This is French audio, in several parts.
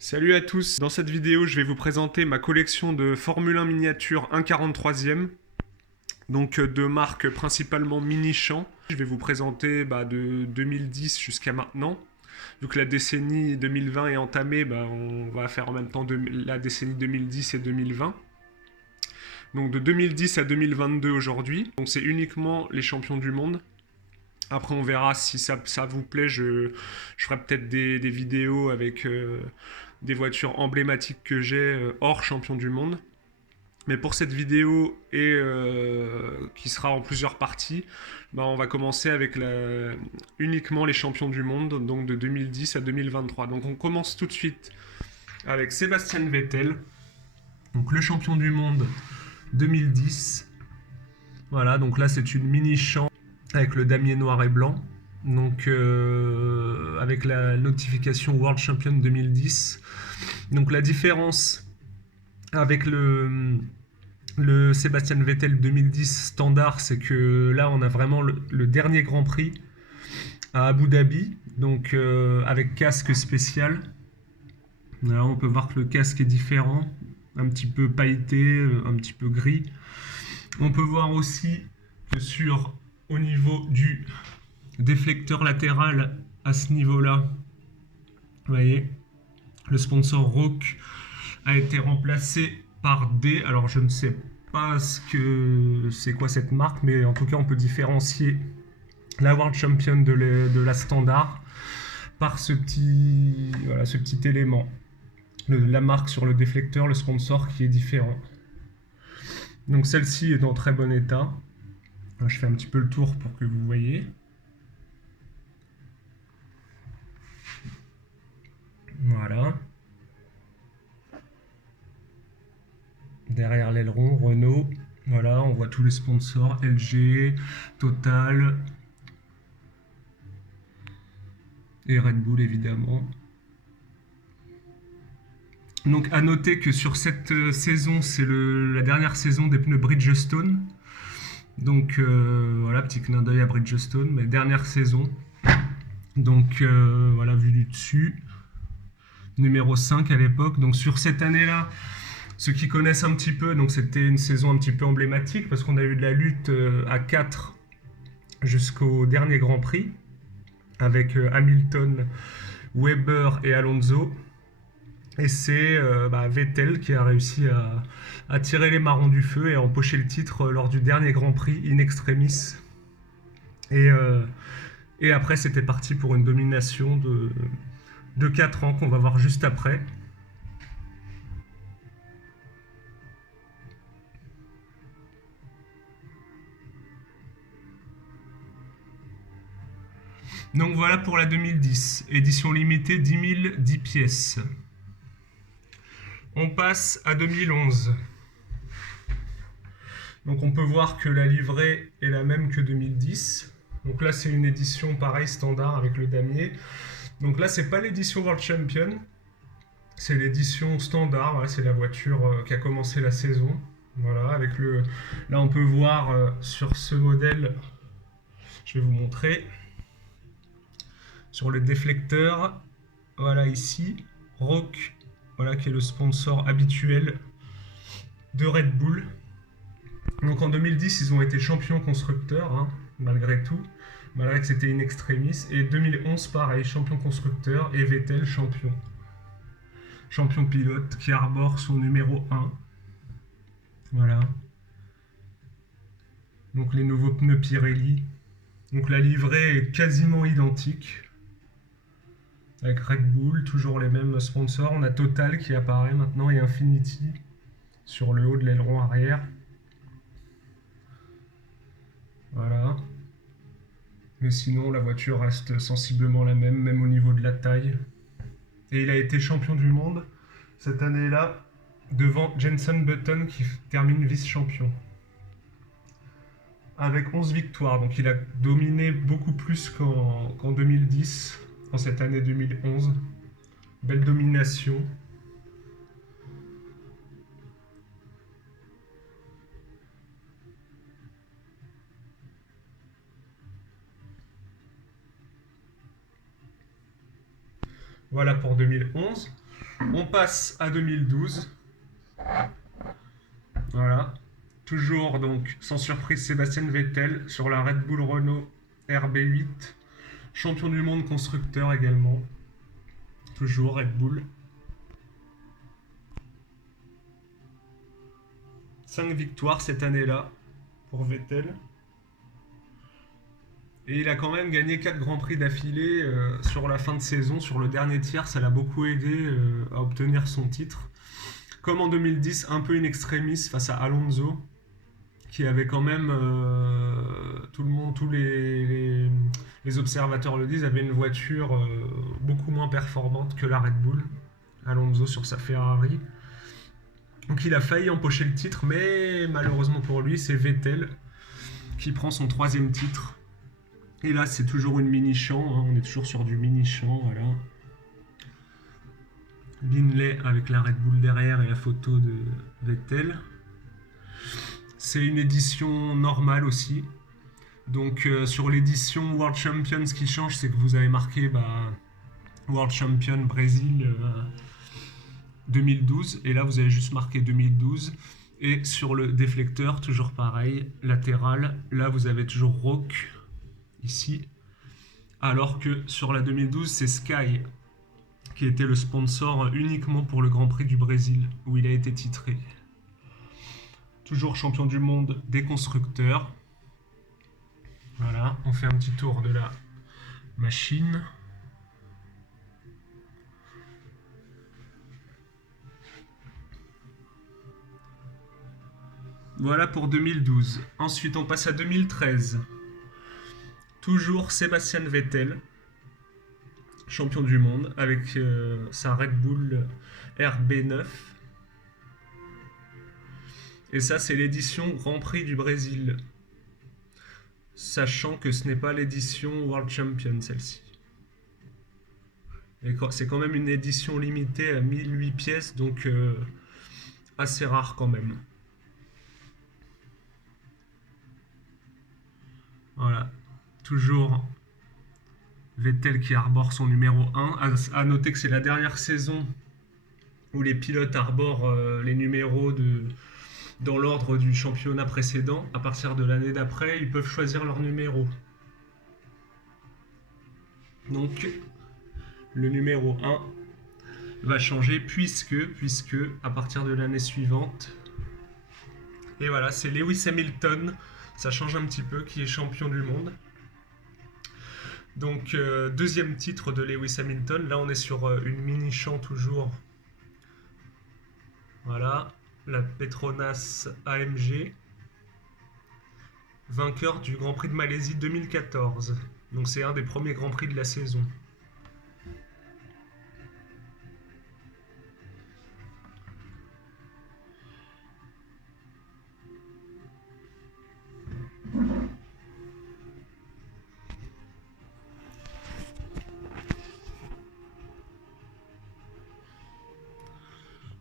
Salut à tous, dans cette vidéo je vais vous présenter ma collection de Formule 1 miniature 1/43e, donc de marque principalement Mini-Champ. Je vais vous présenter de 2010 jusqu'à maintenant. Vu que la décennie 2020 est entamée, on va faire en même temps la décennie 2010 et 2020. Donc de 2010 à 2022 aujourd'hui, donc c'est uniquement les champions du monde. Après, on verra si ça vous plaît. Je ferai peut-être des vidéos avec des voitures emblématiques que j'ai hors champion du monde. Mais pour cette vidéo et qui sera en plusieurs parties, on va commencer avec uniquement les champions du monde, donc de 2010 à 2023. Donc on commence tout de suite avec Sébastien Vettel, donc le champion du monde 2010. Voilà, donc là c'est une mini-champ avec le damier noir et blanc. Donc avec la notification World Champion 2010. Donc la différence avec le Sébastien Vettel 2010 standard, c'est que là on a vraiment le dernier Grand Prix à Abu Dhabi, donc avec casque spécial. Là on peut voir que le casque est différent, un petit peu pailleté, un petit peu gris. On peut voir aussi que au niveau du déflecteur latéral, à ce niveau-là, vous voyez, le sponsor Rock a été remplacé par D. Alors je ne sais pas c'est quoi cette marque, mais en tout cas on peut différencier la World Champion de la standard par ce petit élément. La marque sur le déflecteur, le sponsor qui est différent. Donc celle-ci est dans très bon état. Je fais un petit peu le tour pour que vous voyez. Voilà. Derrière l'aileron, Renault. Voilà, on voit tous les sponsors, LG, Total et Red Bull évidemment. Donc à noter que sur cette saison, c'est la dernière saison des pneus Bridgestone. Donc voilà, petit clin d'œil à Bridgestone, mais dernière saison. Donc voilà, vue du dessus. Numéro 5 à l'époque. Donc sur cette année-là, ceux qui connaissent un petit peu, donc c'était une saison un petit peu emblématique parce qu'on a eu de la lutte à 4 jusqu'au dernier Grand Prix avec Hamilton, Weber et Alonso. Et c'est Vettel qui a réussi à tirer les marrons du feu et à empocher le titre lors du dernier Grand Prix in extremis. Et après, c'était parti pour une domination de 4 ans qu'on va voir juste après. Donc voilà pour la 2010, édition limitée 10 000, 10 pièces. On passe à 2011. Donc on peut voir que la livrée est la même que 2010. Donc là c'est une édition pareil standard avec le damier. Donc là c'est pas l'édition World Champion, c'est l'édition standard. Voilà, c'est la voiture qui a commencé la saison. Voilà, avec là on peut voir sur ce modèle, je vais vous montrer. Sur le déflecteur, voilà ici, Rock, voilà qui est le sponsor habituel de Red Bull. Donc en 2010, ils ont été champions constructeurs, hein, malgré tout, malgré que c'était in extremis. Et 2011, pareil, champion constructeur et Vettel champion. Champion pilote qui arbore son numéro 1. Voilà. Donc les nouveaux pneus Pirelli. Donc la livrée est quasiment identique. Avec Red Bull, toujours les mêmes sponsors. On a Total qui apparaît maintenant et Infinity sur le haut de l'aileron arrière. Voilà. Mais sinon, la voiture reste sensiblement la même, même au niveau de la taille. Et il a été champion du monde cette année-là, devant Jenson Button qui termine vice-champion. Avec 11 victoires, donc il a dominé beaucoup plus qu'en 2010, en cette année 2011. Belle domination. Voilà pour 2011. On passe à 2012. Voilà. Toujours donc, sans surprise, Sébastien Vettel sur la Red Bull Renault RB8. Champion du monde constructeur également. Toujours Red Bull. 5 victoires cette année-là pour Vettel. Et il a quand même gagné 4 grands prix d'affilée sur la fin de saison. Sur le dernier tiers, ça l'a beaucoup aidé à obtenir son titre. Comme en 2010, un peu in extremis face à Alonso, qui avait quand même, tout le monde, tous les observateurs le disent, avait une voiture beaucoup moins performante que la Red Bull. Alonso sur sa Ferrari. Donc il a failli empocher le titre, mais malheureusement pour lui, c'est Vettel qui prend son 3e titre. Et là, c'est toujours une mini-champ, hein, on est toujours sur du mini-champ, voilà. Linley avec la Red Bull derrière et la photo de Vettel. C'est une édition normale aussi. Donc sur l'édition World Champion, ce qui change, c'est que vous avez marqué World Champion Brésil 2012. Et là, vous avez juste marqué 2012. Et sur le déflecteur, toujours pareil, latéral, là, vous avez toujours Rock, ici. Alors que sur la 2012, c'est Sky qui était le sponsor uniquement pour le Grand Prix du Brésil, où il a été titré. Toujours champion du monde des constructeurs. Voilà, on fait un petit tour de la machine. Voilà pour 2012. Ensuite, on passe à 2013. Toujours Sébastien Vettel, champion du monde, avec sa Red Bull RB9. Et ça, c'est l'édition Grand Prix du Brésil. Sachant que ce n'est pas l'édition World Champion, celle-ci. C'est quand même une édition limitée à 1008 pièces, donc assez rare quand même. Voilà. Toujours Vettel qui arbore son numéro 1. À noter que c'est la dernière saison où les pilotes arborent les numéros dans l'ordre du championnat précédent. À partir de l'année d'après, ils peuvent choisir leur numéro. Donc, le numéro 1 va changer puisque à partir de l'année suivante, et voilà, c'est Lewis Hamilton, ça change un petit peu, qui est champion du monde. Donc, 2e titre de Lewis Hamilton. Là, on est sur une mini-champ toujours. Voilà, la Petronas AMG. Vainqueur du Grand Prix de Malaisie 2014. Donc, c'est un des premiers Grands Prix de la saison.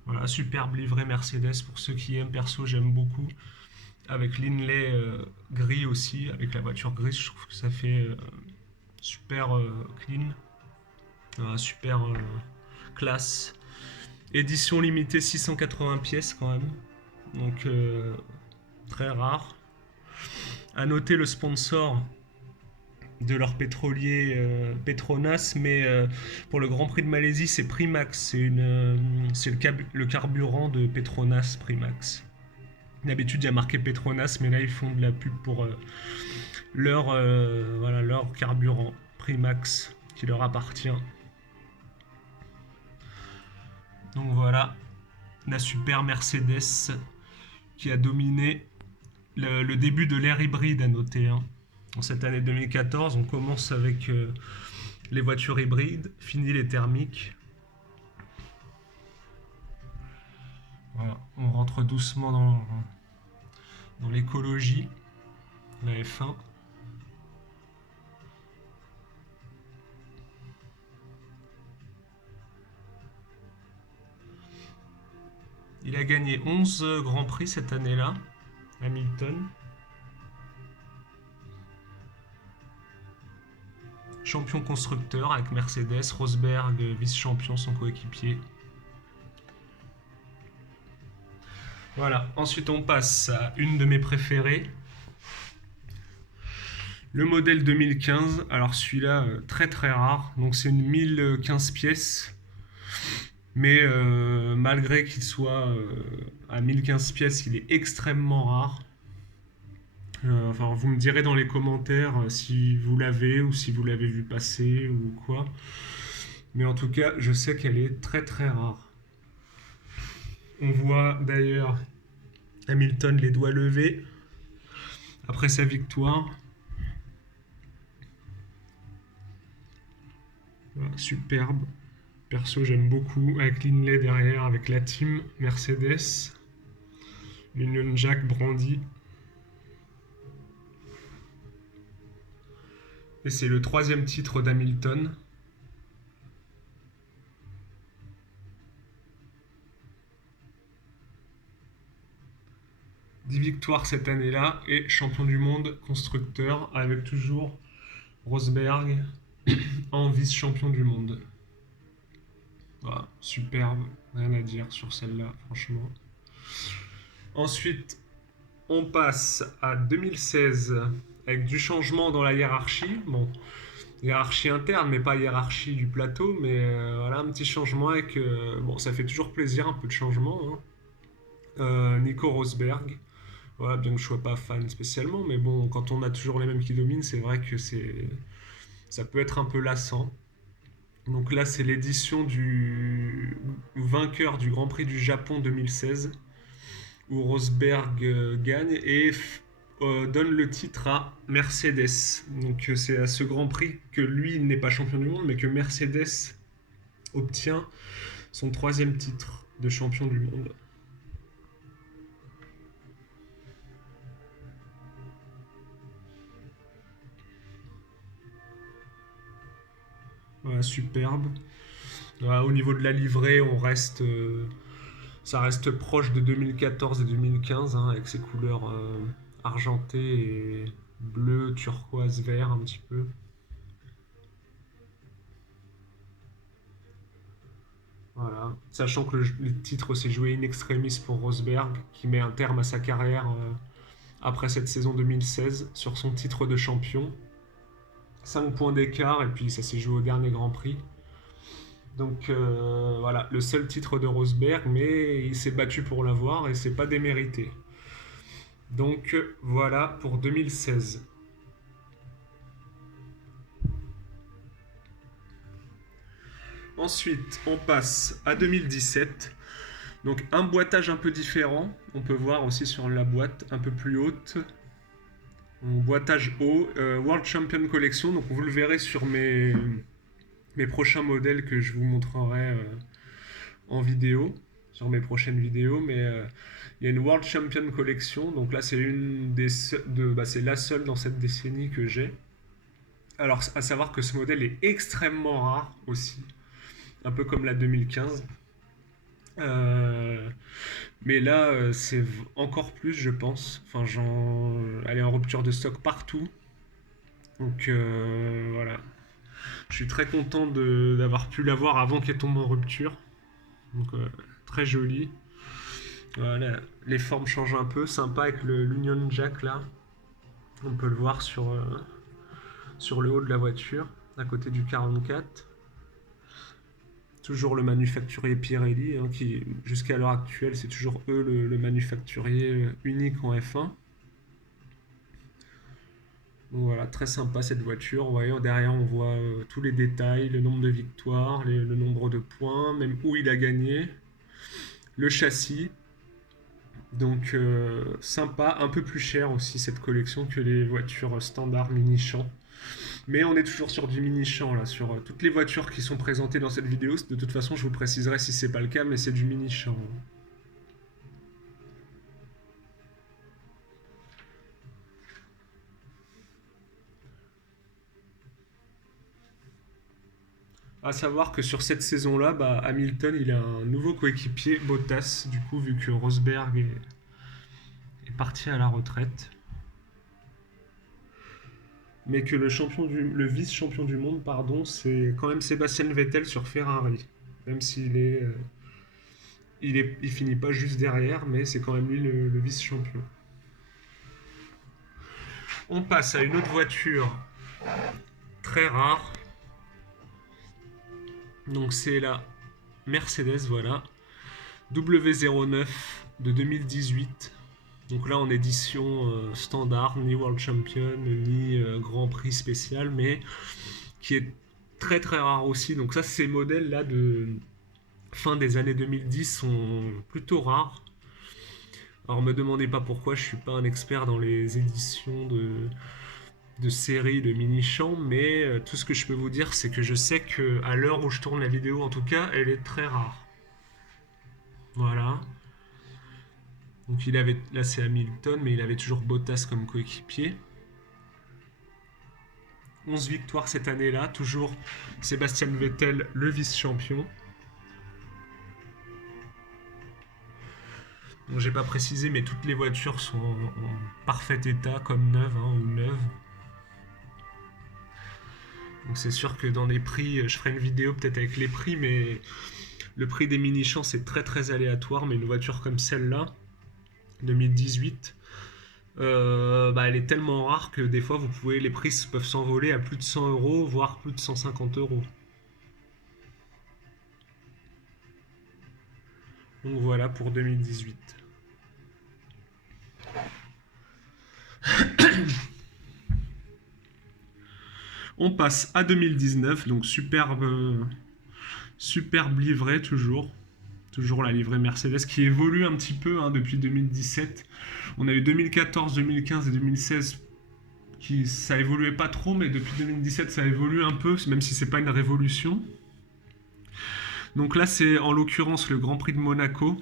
Voilà, superbe livrée Mercedes pour ceux qui aiment. Perso, j'aime beaucoup. Avec l'inlay gris aussi, avec la voiture grise, je trouve que ça fait super clean, super classe. Édition limitée 680 pièces quand même, donc très rare. À noter le sponsor de leur pétrolier Petronas, mais pour le Grand Prix de Malaisie, c'est Primax, c'est le carburant de Petronas Primax. D'habitude, il y a marqué Petronas, mais là, ils font de la pub pour leur carburant Primax qui leur appartient. Donc voilà, la super Mercedes qui a dominé le début de l'ère hybride, à noter. Hein. En cette année 2014, on commence avec les voitures hybrides, fini les thermiques. Voilà, on rentre doucement dans l'écologie, la F1. Il a gagné 11 Grands Prix cette année-là, Hamilton. Champion constructeur avec Mercedes, Rosberg vice-champion, son coéquipier. Voilà, ensuite on passe à une de mes préférées. Le modèle 2015, alors celui-là très très rare, donc c'est une 1015 pièces, mais malgré qu'il soit à 1015 pièces, il est extrêmement rare. Enfin, vous me direz dans les commentaires si vous l'avez ou si vous l'avez vu passer ou quoi. Mais en tout cas, je sais qu'elle est très très rare. On voit d'ailleurs Hamilton les doigts levés après sa victoire. Voilà, superbe. Perso, j'aime beaucoup. Avec Lindley derrière, avec la team Mercedes. L'Union Jack brandi. Et c'est le 3e titre d'Hamilton. « 10 victoires cette année-là et champion du monde constructeur avec toujours Rosberg en vice-champion du monde. » Voilà, superbe, rien à dire sur celle-là, franchement. Ensuite, on passe à 2016 avec du changement dans la hiérarchie. Bon, hiérarchie interne, mais pas hiérarchie du plateau. Mais voilà, un petit changement avec. Bon, ça fait toujours plaisir, un peu de changement. Hein. Nico Rosberg. Voilà, bien que je sois pas fan spécialement, mais bon, quand on a toujours les mêmes qui dominent, c'est vrai que ça peut être un peu lassant. Donc là, c'est l'édition du vainqueur du Grand Prix du Japon 2016, où Rosberg gagne et donne le titre à Mercedes. Donc c'est à ce Grand Prix que lui n'est pas champion du monde, mais que Mercedes obtient son 3e titre de champion du monde. Voilà, superbe. Voilà, au niveau de la livrée, ça reste proche de 2014 et 2015, hein, avec ses couleurs argentées et bleu, turquoise, vert un petit peu. Voilà. Sachant que le titre s'est joué in extremis pour Rosberg, qui met un terme à sa carrière après cette saison 2016 sur son titre de champion. 5 points d'écart et puis ça s'est joué au dernier Grand Prix. Donc voilà, le seul titre de Rosberg, mais il s'est battu pour l'avoir et c'est pas démérité. Donc voilà pour 2016. Ensuite, on passe à 2017. Donc un boitage un peu différent. On peut voir aussi sur la boîte un peu plus haute. Boitage haut, World Champion Collection. Donc vous le verrez sur mes prochains modèles que je vous montrerai en vidéo, sur mes prochaines vidéos. Mais il y a une World Champion Collection. Donc là, c'est c'est la seule dans cette décennie que j'ai. Alors, à savoir que ce modèle est extrêmement rare aussi, un peu comme la 2015. Mais là, c'est encore plus, je pense. Enfin, elle est en rupture de stock partout. Donc voilà. Je suis très content d'avoir pu l'avoir avant qu'elle tombe en rupture. Donc très joli. Voilà, les formes changent un peu. Sympa avec l'Union Jack là. On peut le voir sur le haut de la voiture, à côté du 44. Toujours le manufacturier Pirelli, hein, qui jusqu'à l'heure actuelle, c'est toujours eux le manufacturier unique en F1. Donc voilà, très sympa cette voiture. Vous voyez, derrière, on voit tous les détails, le nombre de victoires, le nombre de points, même où il a gagné, le châssis. Donc sympa, un peu plus cher aussi cette collection que les voitures standard mini-champ. Mais on est toujours sur du mini-champ là, sur toutes les voitures qui sont présentées dans cette vidéo. De toute façon, je vous préciserai si c'est pas le cas, mais c'est du mini-champ. À savoir que sur cette saison-là, Hamilton, il a un nouveau coéquipier, Bottas, du coup, vu que Rosberg est parti à la retraite. Mais que le vice-champion du monde, pardon, c'est quand même Sébastien Vettel sur Ferrari. Même s'il est Il finit pas juste derrière, mais c'est quand même lui le vice-champion. On passe à une autre voiture très rare. Donc c'est la Mercedes, voilà. W09 de 2018. Donc là en édition standard, ni World Champion, ni Grand Prix spécial, mais qui est très très rare aussi. Donc ça, ces modèles là de fin des années 2010 sont plutôt rares. Alors me demandez pas pourquoi, je suis pas un expert dans les éditions de séries de mini-champs, mais tout ce que je peux vous dire, c'est que je sais que à l'heure où je tourne la vidéo, en tout cas, elle est très rare. Voilà. Donc il avait, là c'est Hamilton, mais il avait toujours Bottas comme coéquipier. 11 victoires cette année-là, toujours Sébastien Vettel le vice-champion. Donc j'ai pas précisé, mais toutes les voitures sont en parfait état, comme neuves ou neuves. Donc c'est sûr que dans les prix, je ferai une vidéo peut-être avec les prix, mais le prix des mini-champs c'est très très aléatoire. Mais une voiture comme celle-là, 2018, elle est tellement rare que des fois les prix peuvent s'envoler à plus de 100 euros, voire plus de 150 euros. Donc voilà pour 2018. On passe à 2019, donc superbe livrée toujours. Toujours la livrée Mercedes qui évolue un petit peu depuis 2017. On a eu 2014, 2015 et 2016 ça évoluait pas trop, mais depuis 2017 ça évolue un peu, même si c'est pas une révolution. Donc là c'est en l'occurrence le Grand Prix de Monaco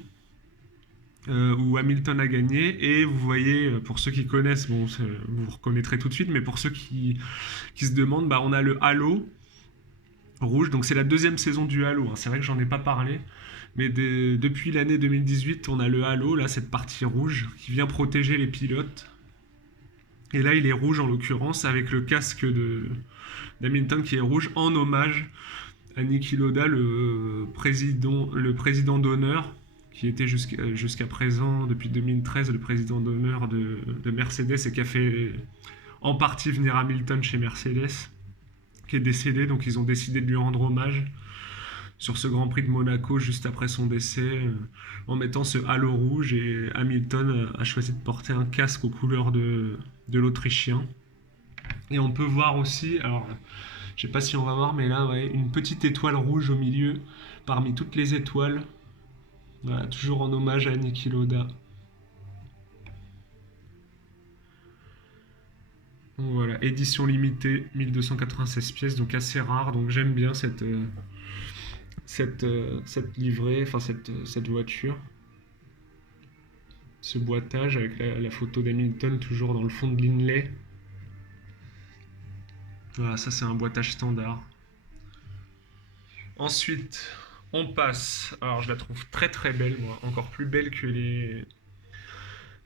où Hamilton a gagné, et vous voyez, pour ceux qui connaissent, bon, vous reconnaîtrez tout de suite, mais pour ceux qui se demandent, on a le halo rouge, donc c'est la deuxième saison du halo, c'est vrai que j'en ai pas parlé, mais depuis l'année 2018 on a le halo, là cette partie rouge qui vient protéger les pilotes, et là il est rouge en l'occurrence avec le casque d'Hamilton qui est rouge en hommage à Niki Lauda, le président d'honneur, qui était jusqu'à présent, depuis 2013, le président d'honneur de Mercedes, et qui a fait en partie venir Hamilton chez Mercedes, qui est décédé, donc ils ont décidé de lui rendre hommage sur ce Grand Prix de Monaco juste après son décès, en mettant ce halo rouge, et Hamilton a choisi de porter un casque aux couleurs de l'Autrichien. Et on peut voir aussi, alors je sais pas si on va voir, mais là, ouais, une petite étoile rouge au milieu, parmi toutes les étoiles. Voilà, toujours en hommage à Niki Lauda. Donc voilà, édition limitée, 1296 pièces, donc assez rare. Donc j'aime bien cette livrée, enfin cette voiture. Ce boitage avec la photo d'Hamilton toujours dans le fond de l'inlay. Voilà, ça c'est un boitage standard. Ensuite, on passe. Alors je la trouve très très belle, moi, encore plus belle que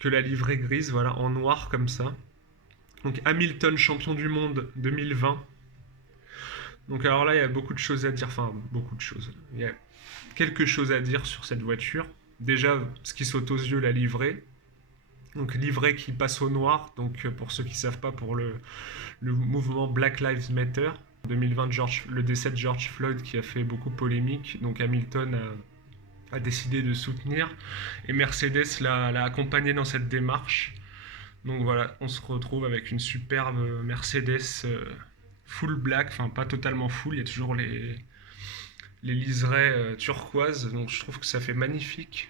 la livrée grise, voilà, en noir comme ça. Donc Hamilton champion du monde 2020. Donc alors là, il y a beaucoup de choses à dire, enfin beaucoup de choses. Il y a quelque chose à dire sur cette voiture. Déjà, ce qui saute aux yeux, la livrée. Donc livrée qui passe au noir. Donc pour ceux qui ne savent pas, pour le mouvement Black Lives Matter. 2020, le décès de George Floyd qui a fait beaucoup polémique. Donc Hamilton a décidé de soutenir. Et Mercedes l'a accompagné dans cette démarche. Donc voilà, on se retrouve avec une superbe Mercedes full black, enfin pas totalement full, il y a toujours les liserés turquoises, donc je trouve que ça fait magnifique.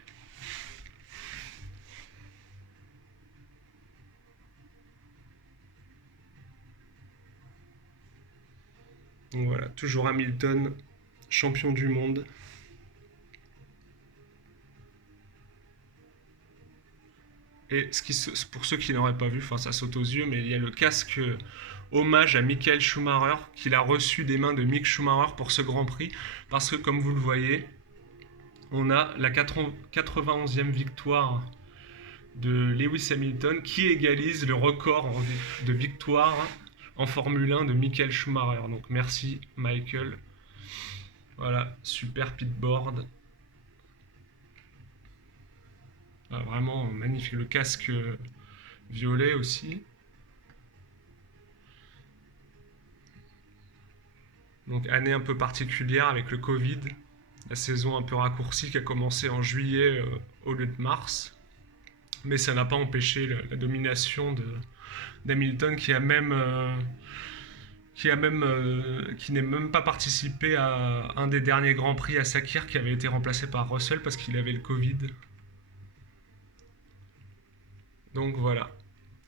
Donc voilà, toujours Hamilton, champion du monde. Et pour ceux qui n'auraient pas vu, enfin ça saute aux yeux, mais il y a le casque hommage à Michael Schumacher qu'il a reçu des mains de Mick Schumacher pour ce Grand Prix, parce que comme vous le voyez, on a la 91e victoire de Lewis Hamilton qui égalise le record de victoire en Formule 1 de Michael Schumacher. Donc merci Michael. Voilà, super pitboard. vraiment magnifique. Le casque violet aussi. Donc année un peu particulière avec le Covid, la saison un peu raccourcie qui a commencé en juillet au lieu de mars. Mais ça n'a pas empêché la domination d'Hamilton qui n'est même pas participé à un des derniers Grands Prix à Sakir qui avait été remplacé par Russell parce qu'il avait le Covid. Donc voilà,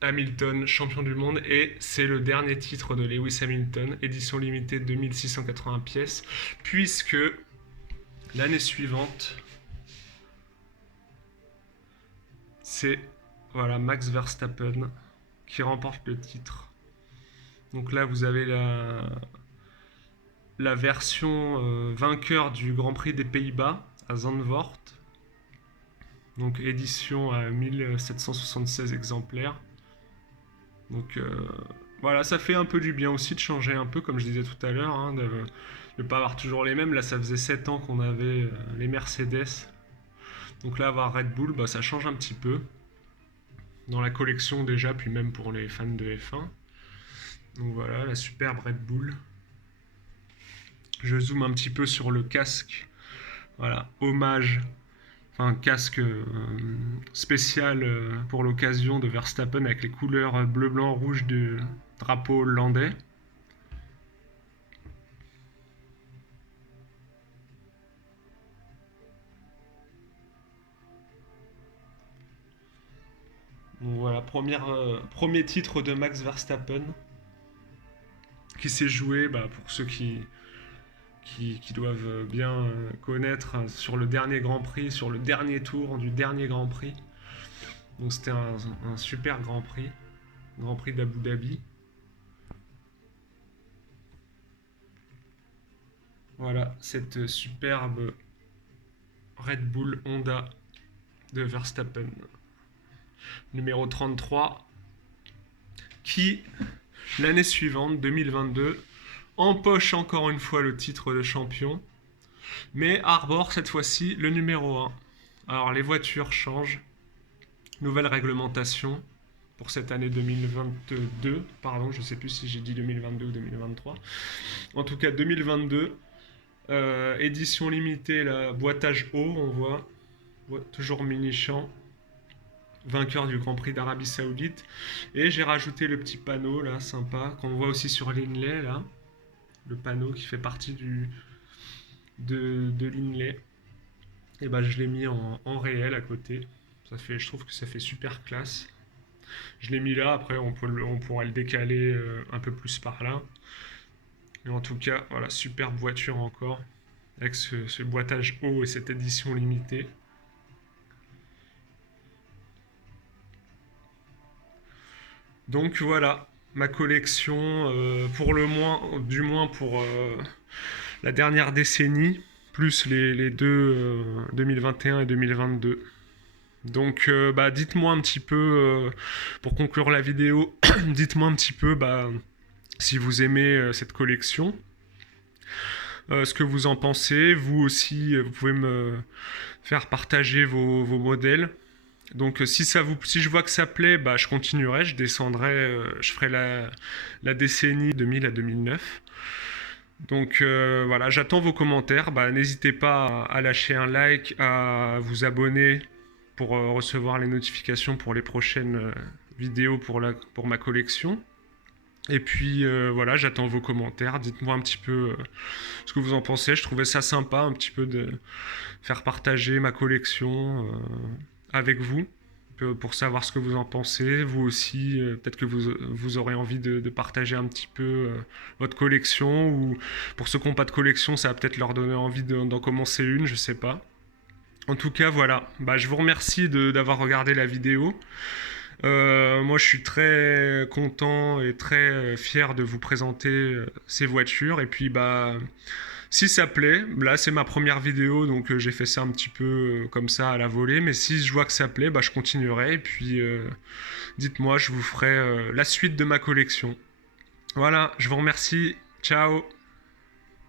Hamilton, champion du monde, et c'est le dernier titre de Lewis Hamilton, édition limitée 2680 pièces, puisque l'année suivante, c'est voilà, Max Verstappen qui remporte le titre. Donc là, vous avez la version vainqueur du Grand Prix des Pays-Bas à Zandvoort. Donc édition à 1776 exemplaires. Donc voilà, ça fait un peu du bien aussi de changer un peu, comme je disais tout à l'heure, hein, de ne pas avoir toujours les mêmes. Là, ça faisait 7 ans qu'on avait les Mercedes. Donc là, avoir Red Bull, bah, ça change un petit peu. Dans la collection déjà, puis même pour les fans de F1. Donc voilà, la superbe Red Bull. Je zoome un petit peu sur le casque. Voilà, hommage, enfin casque spécial pour l'occasion de Verstappen avec les couleurs bleu, blanc, rouge du drapeau hollandais. Donc voilà, premier titre de Max Verstappen qui s'est joué, bah, pour ceux qui doivent bien connaître, sur le dernier Grand Prix, sur le dernier tour du dernier Grand Prix. Donc c'était un super Grand Prix d'Abu Dhabi. Voilà, cette superbe Red Bull Honda de Verstappen, numéro 33, qui, l'année suivante, 2022, empoche encore une fois le titre de champion, mais arbore cette fois-ci le numéro 1. Alors les voitures changent, nouvelle réglementation pour cette année 2022, pardon, je ne sais plus si j'ai dit 2022 ou 2023, en tout cas 2022, édition limitée, la boîtage haut, on voit, toujours mini-champ, vainqueur du Grand Prix d'Arabie Saoudite, et j'ai rajouté le petit panneau là, sympa, qu'on voit aussi sur l'Inlay là, le panneau qui fait partie de l'Inlay, et bah je l'ai mis en réel à côté. Je trouve que ça fait super classe. Je l'ai mis là, après on pourrait le décaler un peu plus par là. Mais en tout cas, voilà, superbe voiture encore, avec ce boîtage haut et cette édition limitée. Donc voilà, ma collection, du moins pour la dernière décennie, plus les deux 2021 et 2022. Donc bah, dites-moi un petit peu, pour conclure la vidéo, dites-moi un petit peu bah, si vous aimez cette collection, ce que vous en pensez. Vous aussi, vous pouvez me faire partager vos modèles. Donc si je vois que ça plaît, bah, je continuerai, je descendrai, je ferai la décennie 2000 à 2009. Donc voilà, j'attends vos commentaires. Bah, n'hésitez pas à lâcher un like, à vous abonner pour recevoir les notifications pour les prochaines vidéos pour ma collection. Et puis voilà, j'attends vos commentaires. Dites-moi un petit peu ce que vous en pensez. Je trouvais ça sympa un petit peu de faire partager ma collection avec vous, pour savoir ce que vous en pensez. Vous aussi, peut-être que vous aurez envie de partager un petit peu votre collection, ou pour ceux qui n'ont pas de collection, ça va peut-être leur donner envie d'en commencer une, je sais pas. En tout cas, voilà. Bah, je vous remercie d'avoir regardé la vidéo. Moi, je suis très content et très fier de vous présenter ces voitures. Et puis, bah, si ça plaît, là, c'est ma première vidéo, donc j'ai fait ça un petit peu comme ça à la volée. Mais si je vois que ça plaît, bah, je continuerai. Et puis, dites-moi, je vous ferai la suite de ma collection. Voilà, je vous remercie. Ciao!